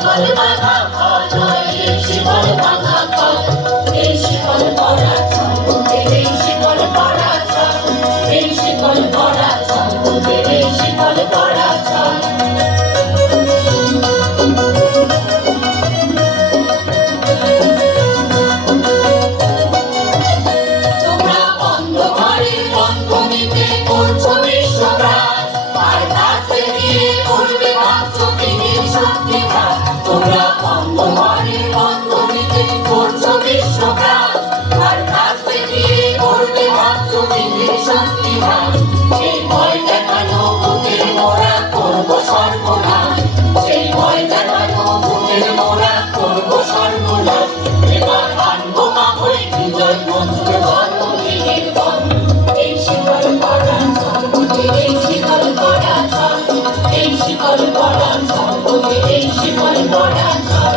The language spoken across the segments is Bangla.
শিকল বাঁধা নয়, এই শিকল ভাঙা কল, এই শিকল পরা চল বুকের, এই শিকল পরা চল, এই শিকল পরা চল বুকের, এই শিকল পরা চল। তোমরা বন্ধ ঘরের বন্ধনীতে করছো বিশ্বরাজ, আর কাছে গিয়ে করবে ভাবছো পৃথিবীর শক্তিঘাত। তোমরা বন্ধ ঘরের বন্ধনীতে করছো বিশ্বরাজ, আর কাছে গিয়ে করবে ভাবছো পৃথিবীর শক্তিঘাত। সেই ভয় দেখানো বুকের মোরা করবো সর্বনাশ, সেই ভয় দেখানো বুকের মোরা করবো সর্বনাশ। এবার আনবো মাহই বিজয় মন্ত্র গণলীগের দল, এই শিকল পরা চল বুকের, এই শিকল পরা চল, এই শিকল পরা চল বুকের, এই শিকল পরা চল।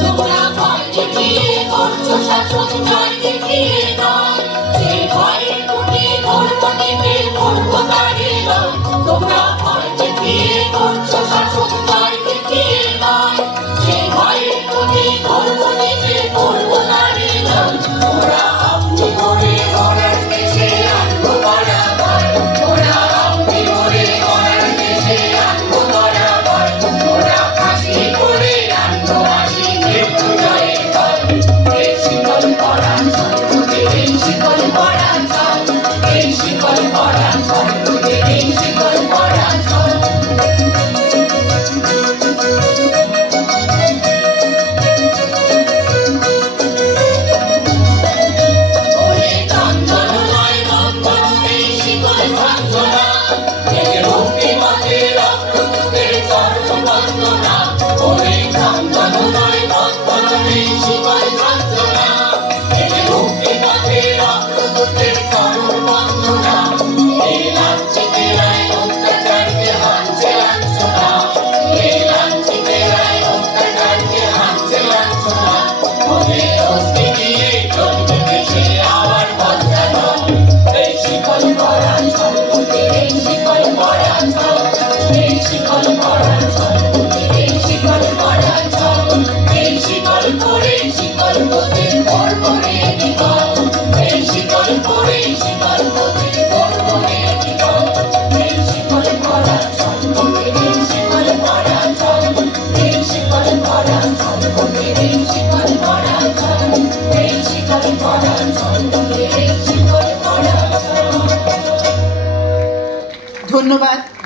তোমরা ভয় দেখিয়ে করছো শাসন, জয় দেখিয়ে নয়, সেই ভয়ের গুণে ধরবো নিতে করবো তারে লয়। তোমরা ভয় দেখিয়ে করছো শাসন, জয় দেখিয়ে নয়, সেই ভয়ের গুণে ধরবো নিতে করবো তারে লয়। ওরা আপনি করে গড়ার দেশে আনবো বরাবর, ওরা আপনি করে গড়ার দেশে আনবো বরাবর, ওরা ফাঁসি করে আনবো হাসি মৃত্যু জয়ের ফল। এই শিকল পরা চল বুকের, এই শিকল পরা চল, এই শিকল পরা চল বুকের, এই শিকল পরা চল। ওরে চঞ্চল নয় বন্ধন, এই শিকল ভাঙছো না, এই রূপী মতে রক্ত বুকের চরম বন্দনা। ওরে চঞ্চল নয় বন্ধন, এই শিকল ভাঙছো না, এই রূপী মতে রক্ত বুকের চরম বন্দনা। এই লাঞ্ছিতেরাই অত্যাচারকে হানছে লাঞ্ছনা, এই লাঞ্ছিতেরাই অত্যাচারকে হানছে লাঞ্ছনা। ওরে অস্থি দিয়ে চলবে দেশে আবার বজ্রানল, এই শিকল পরা চল বুকের, এই শিকল পরা চল, এই শিকল পরা চল বুকের, এই শিকল পরা চল। এই শিকল পরে শিকল পথে করবো রে বিকল, এই শিকল পরে শিকল পথে করবো রে বিকল। এই শিকল পরা চল বুকের, এই শিকল পরা চল, এই শিকল পরা চল বুকের, এই শিকল পরা চল, এই শিকল পরা চল বুকের, এই শিকল পরা চল। ধন্যবাদ।